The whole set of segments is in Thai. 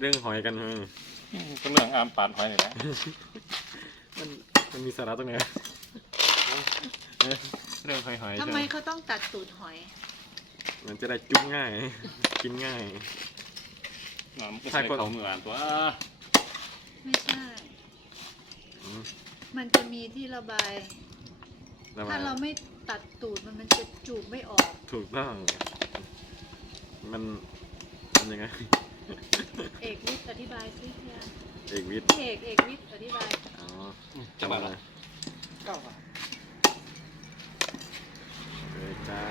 เรื่องหอยกันเฮ้ยก็เรื่องอามปานหอยนี่แหละมันมันมีสาระตรงไหนเอ้ยเรื่องหอยหอยทำใช่ไมไหมเขาต้องตัดตูดหอย มันจะได้จุ๊บง่าย กินง่ายงามก็ใช่ใส่คน เขาเหมือนตัวไม่ใช่ อืมมันจะมีที่ระบาย ระบาถ้ายเราไม่ตัดตูดมันมันจะจูบไม่ออก ถูกต้อง มันมันยังไง เอกวิทย์อธิบายสิพี่อาร์เอกวิทย์เอกเอกวิทย์อธิบายอ๋อจังหวะเลละยเก้าบาทเลยจ้า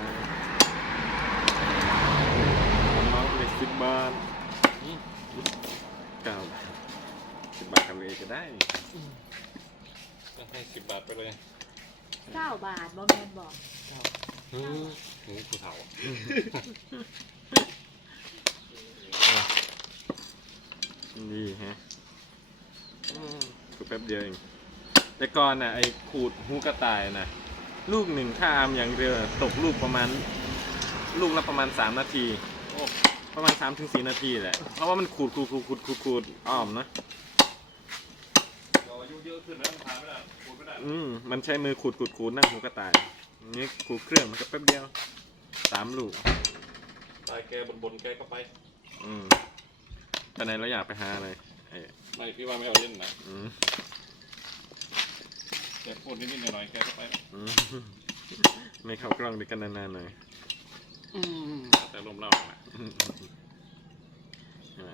น้องเล็กสิบบาทเก้าบาทสิบบาททำเองก็ได้ก็ให้สิบบาทไปเลยเก้าบาทบอแมนบอกหูหูผู้เฒ่า นี่ฮะคือแป๊บเดียวเอง แต่ก่อนน่ะไอ้ขูดหูกระต่ายน่ะ ลูกหนึ่งถ้าอามอย่างเดียวตกลูกประมาณ ลูกละประมาณสามนาที ประมาณสามถึงสี่นาทีแหละ เพราะว่ามันขูดขูดขูดขูดขูดขูดอ้อมนะอายุเยอะขึ้นแล้วทานไม่ได้ขูดไม่ได้ อืมมันใช้มือขูดขูดขูดนั่งหูกระต่ายนี่ขูดเครื่องมันก็แป๊บเดียวสามลูกตายแกบนบนแกก็ไป อืม ต่ไหนเราอยากไปหาอะไรไอ้ไม่พี่ว่าไม่เอาเล่นนะอืมแกพูดนิดๆหน่อยๆแกก็ไปอืมไม่เข้ากล้องด้วยกันนานๆหน่อยแต่ลมเล่านะอืมใช่ไหม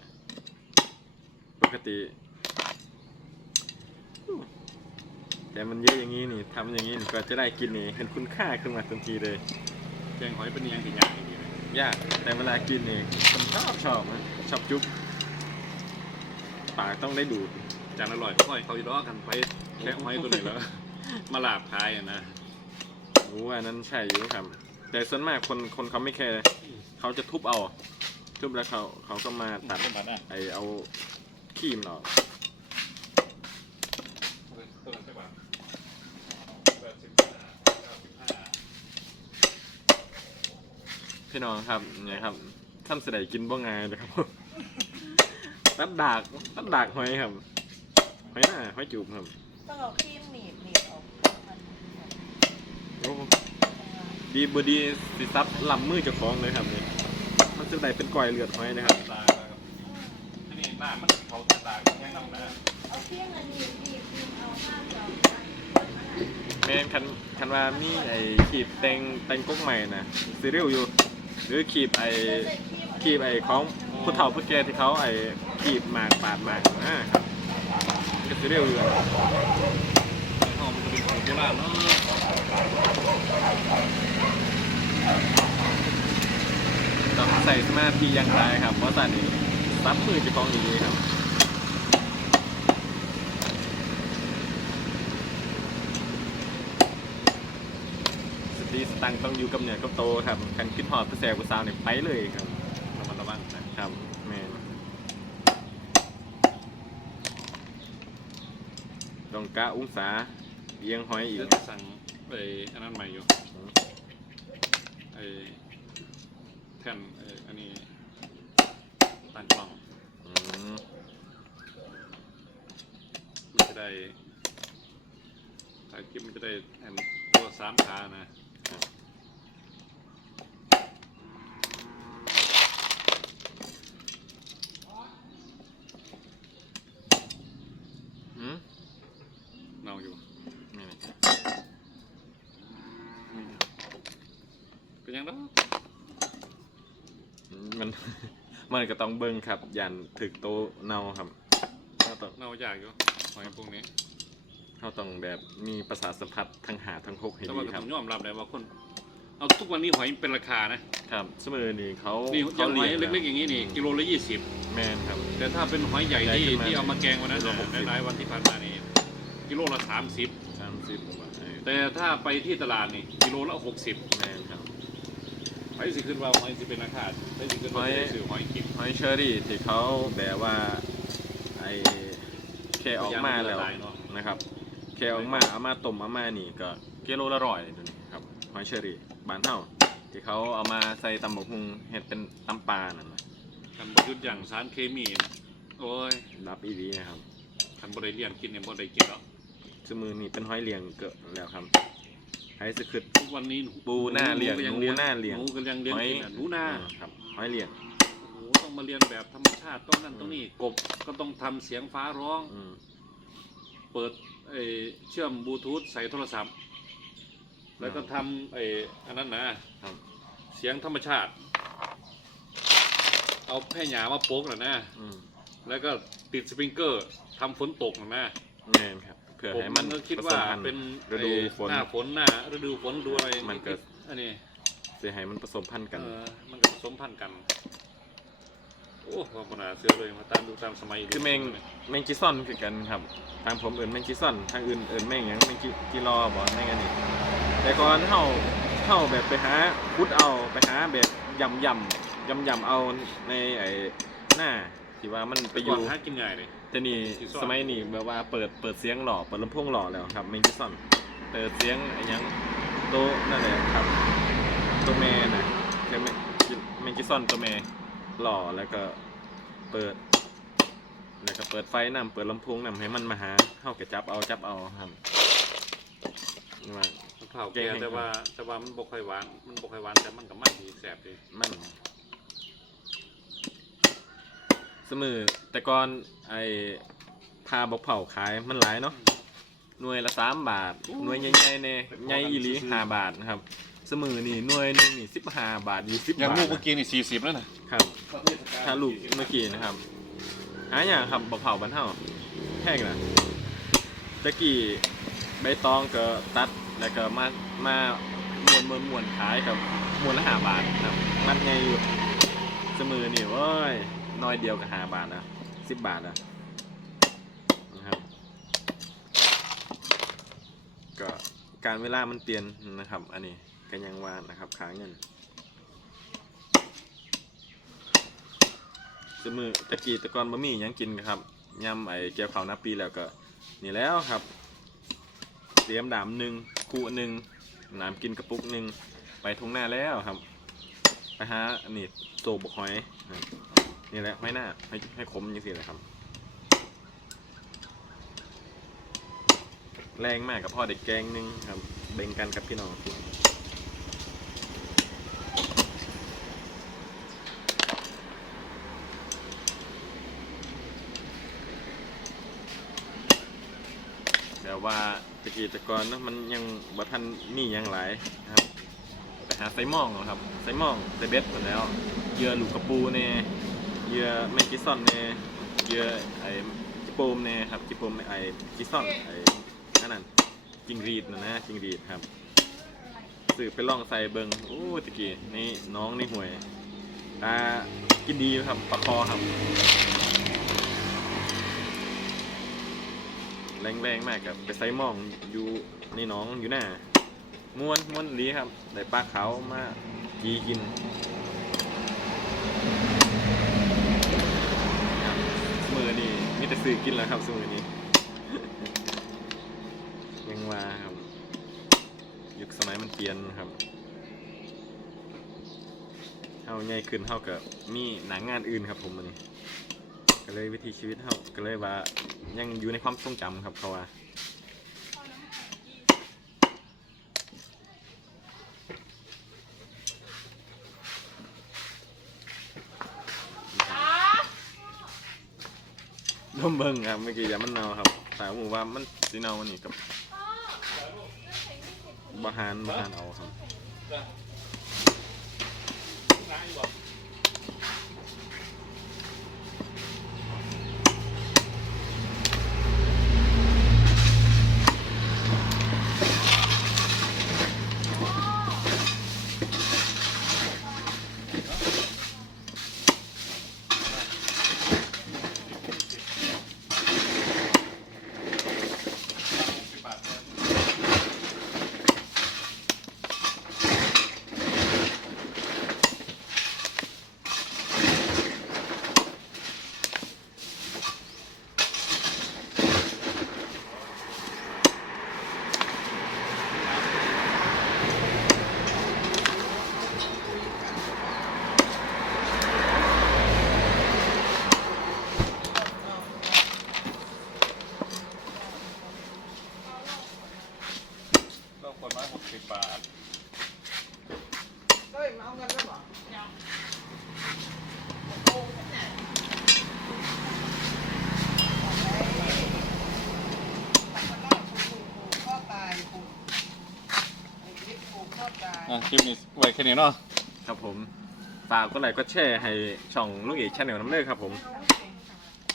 ปกติแต่มันเยอะอย่างนี้นี่ทำอย่างนี้นี่ก็จะได้กินนี่เห็นคุณค่าขึ้นมาทันทีเลย แกงหอยเป็นยังที่ยากอย่างนี้เลยยากแต่เวลากินนี่คนชอบชอบนะชอบจุ๊บ ปากต้องได้ดูดจานอร่อยค่อยเขาจะล้อกันไปแค่หอยตัวนี้แล้ว มาลาบขายอะนะโอ้อันนั้นใช่อยู่ครับ แต่ส่วนมากคนคนเขาไม่แคร์เขาจะทุบเอา ทุบแล้วเขาเขาก็มาตัดต้นมันอะ ไอเอาขี้มันออกต้นมันใช่ป่ะแปดสิบห้าเก้าสิบห้าพี่น้องครับเนี่ยครับท่านเสด็จกินบ่งายเลยครับ ตัดดากตัดดากหอยครับหอยหน้าหอยจูบครับต้องเอาครีมหนีบหนีบออกมันโอ้ดีบดีสิซับลำมือเจ้าของเลยครับนี่มันจะได้เป็นก่อยเลือดหอยนะครับตายแล้วครับที่นี่หน้ามันเขาตาแค่น้ำนะเอาครีมอันหนีบหนีบหนีบเอาห้ามเราแม่นคันคันว่ามีไอ้ขีบแตงแตงก๊กใหม่นะซีเรียลอยู่ หรือขีบไอ้ใส่ครีมขีบไอ้ของ ผู้เฒ่าผู้แก่ที่เขาไอ้ขีบหมากปาดหมากนะครับก็ซีเรียลอยู่หอมจะเป็นของโบราณเนาะต้องใส่สมาธิอย่างไรครับเพราะตอนนี้ซับมือจะคล้องดีครับสติสตังต้องอยู่กับเหนือกับโตครับกันขึ้นหอดผู้แซวผู้สาวเนี่ยไปเลยครับ ครับแมนต้องกะองศาเอียงหอยอีกเดี๋ยวจะสั่งไอ้อันนั้นใหม่อยู่ไอ้แท่นไอ้อันนี้ตั้งกล้องอืมมันจะได้ถ่ายคลิปมันจะได้แอนตัวสามขานะ อืม เนาอยู่ ไม่แน่ใจ ก็ยังได้ มันมันก็ต้องเบิ่งครับ ยันถึกโตเนาครับเขาต้องเน่ายากอยู่หอยพวกนี้เขาต้องแบบมีประสาทสัมผัสทั้งหาทั้งหกให้แต่ดีว่าก็ครัต้บ องยอมรับเลยว่าคน เอาทุกวันนี้หอยเป็นราคานะครับสมัยนี้เขานี่อเขาย่างหอยยงเล็กๆอย่างนี้นี่กิโลละยี่สิบแมนครับ แต่ถ้าเป็นหอยใหญ่ที่ใหญ่ขึ้นมาที่เอามาแกงวันนั้นกิโลน่ะหกสิบ หลายๆวันที่ผ่านมานี่กิโลละสามสิบสามสิบแต่ถ้าไปที่ตลาดนี่กิโลละหกสิบแมนครับ ไปสิขึ้นว่าหอยสิเป็นราคาไปสิขึ้นว่าหอยจะได้ซื้อหอยกินหอยเชอรี่ที่เขาแบบว่าไอแค่ออกมาแล้วหลายเนาะนะครับแค่ออกมาเอามาต้มเอามานี่ก็กิโลละร้อยตัวนี้ครับหอยเชอรี่บานเท่าที่เขาเอามาใส่ตำบักหุ่งเห็ดเป็นตำปลานั่นนะกันประยุทธ์อย่างสารเคมีนะโอ้ยรับอีดีนะครับคันบ่ได้เรียนกินเนี่ยบ่ได้กินหรอกสมือนี่เป็นห้อยเลียงเกิดแล้วครับ ไอ้สะคึด ทุกวันนี้ปูหน้าเลี้ยงก็หนูหน้าเลี้ยงหนูก็ยังเลี้ยงกินอะหนูหน้าอ่ครับห้อยเลียงโอ้โหต้องมาเรียนแบบธรรมชาติต้องนั่นต้องนี่กบก็ต้องทำเสียงฟ้าร้อง อืมเปิดเออเชื่อมบลูทูธใส่โทรศัพท์ แล้วก็ทำไอ้อันนั้นนะครับ เสียงธรรมชาติ เอาแพร่หยามาโป๊กน่ะนะ อืมแล้วก็ติดสปริงเกอร์ทำฝนตกน่ะนะแม่นครับเผื่อผมให้มัมันนก็คิดผสว่ามพันธุ์เป็นฤดูไอ้ฝน หน้าฝนหน้าฤดูฝนดูอะไรมันเกิดอันนี้เสียให้มันผสมพันธุ์กัน เออมันก็ผสมพันธุ์กัน โอ้ความปัญหาเสือเลยมาตามดูตามสมัยคือแมงแมงจีซอนคือกันครับ ทางผมเอิญแมงจีซอนทางอื่นเอิญแมงหยังแมงจีจีรอบ่แมงอันนี้แต่ก่อนเฮาเฮาแบบไปหาพุดเอาไปหาแบบยำยำยำยำเอาในไอ้หน้า ที่ว่ามันไปไปออยู่ยู่หากินง่ายเลย แต่นี่จีซอน สมัยนี้แบบว่าเปิดเปิดเสียงหล่อเปิดลำโพงหล่อแล้วครับแมงจีซอนเปิดเสียงไอ้หยังโตะนั่นแหละครับตัวแม่น่ะคือแมงแมงจีซอนตัวแม่หล่อแล้วก็เปิด แล้วก็เปิดไฟนำเปิดลำโพงนำให้มันมาหาเข้ากระจับเอาจับเอาครับนี่ว่ามันเผาแกแก่งให้แต่ว่าแต่ว่ามันบกค่อยหวาน มันบกค่อยหวานแต่มันก็ไม่ดีแสบดีมันเสมอแต่ก่อนไอ้พาบกเผาขายมันหลายเนาะหน่วยละสามบาทหน่วยใหญ่ๆเนี่ยใหญ่อีหลีห้าบาทนะครับเสมอนี่หน่วยหนึงนี่สิบห้าบาทยี่สิบอย่างบาทลูกเมื่อกี้นี่สี่สิบแล้วนะครับ ถ้าลูกเมื่อกี้นะครับ หาอย่างครับบกเผาบันเท่าแพงนะตะกี้ใบตองก็ตัดแล้วก็มามามวนมวนมวนขายกับมวนละหาบาทครับ มัดไงอยู่เสมอนี่เว้ย น้อยเดียวก็หาบาทนะสิบบาทนะนะครับ ก็การเวลามันเปลี่ยนนะครับ อันนี้ก็ยังวานะครับขาเงินสมือตะกี้ตะกอนบะหมี่ยังกินครับยำไอ้เกี๊ยวขาวหน้าปีแล้วก็ นี่แล้วครับ เตรียมดามหนึ่งคู่หนึ่งน้ำกินกระปุกหนึ่งไปทุ่งหน้าแล้วครับไปหาอันนี้โซบกหอย นี่แหละหอยหน้าให้ให้ขมยังสิเลยครับ แรงมากกับพ่อเด็กแกงหนึงครับเบ่งกันกับพี่น้องแต่ว่าตะกี้แตะกอนนะมันยังบ่ทันมีหยังหลายนะครับไปหาไซมองเอาครับไซมองไซเบ็ดหมดแล้วเยื่อลูกกระปูเน่ เหยื่อแมงกิซอนเน่เหยื่อไอ้จิโปมเน่ครับจิโปมไอ้กิซอนไอ้นั่นนั่นจิงรีดนะนะจิงรีดครับสืบไปล่องใส่เบิงโอ้ตะกี้นี่น้องนี่ห่วยตากินดีครับปลาคอครับ แรงๆมากครับไปไซมองอยู่ในน้องอยู่หน้าม้วนม้วนลีครับได้ปลาขาวมากีกินครับมือนี่ มีแต่ซื้อกินแล้วครับสมัยนี้ ยังว่าครับ ยุคสมัยมันเปลี่ยนครับเฮาใหญ่ขึ้นเฮากับมีหนังงานอื่นครับผมมันนี้ก็เลยวิธีชีวิตเฮาก็เลยว่ายังอยู่ในความทรงจำครับเขาว่าร่ มเบิ่งครับเมื่อกี้อย่ามันเนาครับสายหมูว่ามันสีเนาวันนี้กับบาฮานบาฮานเอาครับ ลิปนี้ไว้แค่นี้เนาะครับผมฝากก็ไลค์ก็แชร์ให้ช่องลูกเอกชาแนลน้ำเลือครับผม